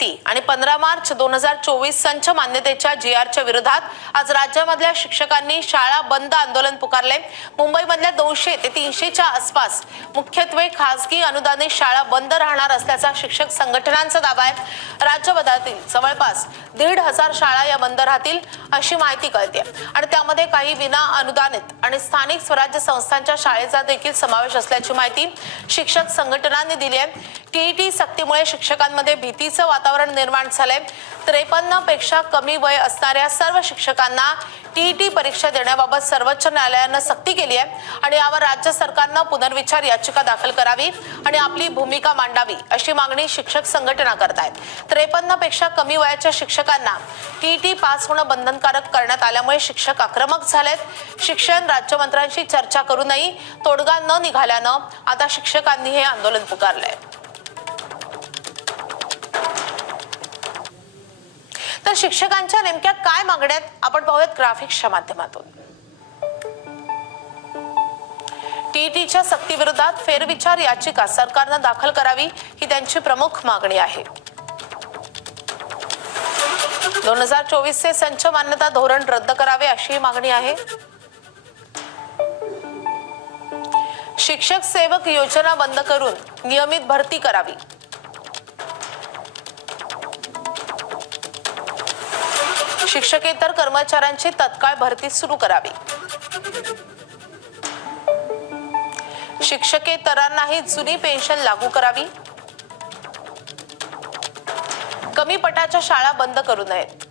सक्ती आणि 15 मार्च 2024 संच मान्यतेच्या GRच्या विरोधात आज राज्यामधल्या शिक्षकांनी शाळा बंद आंदोलन पुकारले। मुंबईमधल्या 200 ते 300च्या आसपास मुख्यत्वे खासगी अनुदानित शाळा बंद राहणार असल्याचा शिक्षक संघटनांचा दावा आहे। राज्यभरातील जवळपास 1,500 शाळा या बंद राहतील अशी माहिती कळते आणि त्यामध्ये काही विना अनुदानित आणि स्थानिक स्वराज्य संस्थांच्या शाळेचा देखील समावेश असल्याची माहिती शिक्षक संघटनांनी दिली आहे। टीईटी सक्तीमुळे शिक्षकांमध्ये भीतीचं वातावरण निर्माण झालंय। 53 पेक्षा कमी वय असणाऱ्या सर्व शिक्षकांना टीईटी परीक्षा देण्याबाबत सर्वोच्च न्यायालयाने सक्ती केली आहे आणि यावर राज्य सरकारने पुनर्विचार याचिका दाखल करावी आणि आपली भूमिका मांडावी अशी मागणी शिक्षक संघटना करत आहेत। 53 पेक्षा कमी वयाच्या शिक्षकांना टीईटी पास होणं बंधनकारक करण्यात आल्यामुळे शिक्षक आक्रमक झालेत। शिक्षण राज्यमंत्र्यांशी चर्चा करूनही तोडगा न निघाल्यानं आता शिक्षकांनी हे आंदोलन पुकारलंय। तर शिक्षकांच्या नेमक्या काय मागण्या आहेत आपण पाहूयात ग्राफिक्सच्या माध्यमातून। टीईटीच्या सक्तीविरोधात फेरविचार याचिका सरकारने दाखल करावी ही त्यांची प्रमुख मागणी आहे। 2024 चे संच मान्यता धोरण रद्द करावे अशी मागणी आहे। शिक्षक सेवक योजना बंद करून नियमित भरती करावी। शिक्षकेतर कर्मचाऱ्यांची तत्काळ भरती सुरू करावी। शिक्षकेतरांनाही जुनी पेन्शन लागू करावी। कमी पटाच्या शाळा बंद करू नयेत।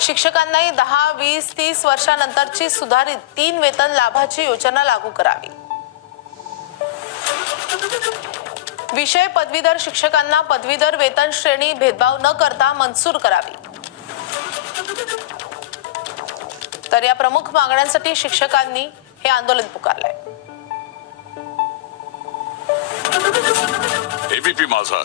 शिक्षकांनाही 10, 20, 30 वर्षानंतरची सुधारित 3 वेतन लाभाची योजना लागू करावी। विषय पदवीधर शिक्षकांना पदवीधर वेतन श्रेणी भेदभाव न करता मंजूर करावी। तर या प्रमुख मागण्यांसाठी शिक्षकांनी हे आंदोलन पुकारलंय। एबीपी माझा